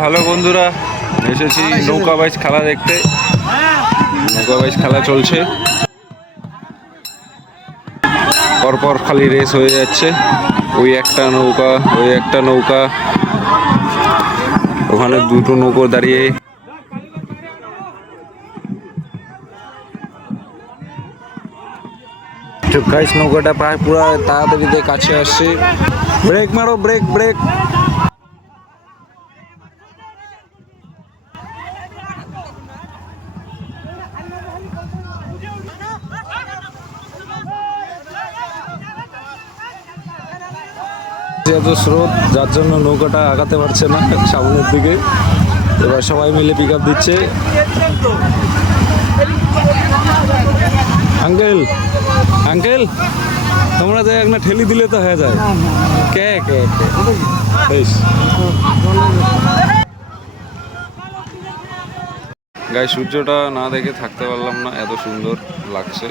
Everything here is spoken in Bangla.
হ্যালো বন্ধুরা, এসেছি নৌকা বাইচ খেলা দেখতে। নৌকা বাইচ খেলা চলছে, পরপর খালি রেস হয়ে যাচ্ছে। ওই একটা নৌকা, ওই একটা নৌকা, ওখানে দুটো নৌকো দাঁড়িয়ে। গাইস নৌকাটা প্রায় পুরো তাড়াতাড়িতে কাছে আসছে। ব্রেক মারো, ব্রেক ব্রেক। এত স্রোত, যার জন্য নৌকাটা আগাতে পারছে না সামনের দিকে। এবার সবাই মিলে পিক আপ দিচ্ছে। আঙ্কেল আঙ্কেল, তোমরা যে একটা ঠেলি দিলে তো হয়ে যায়। কে কে গায়ে সূর্যটা না দেখে থাকতে পারলাম না, এত সুন্দর লাগছে।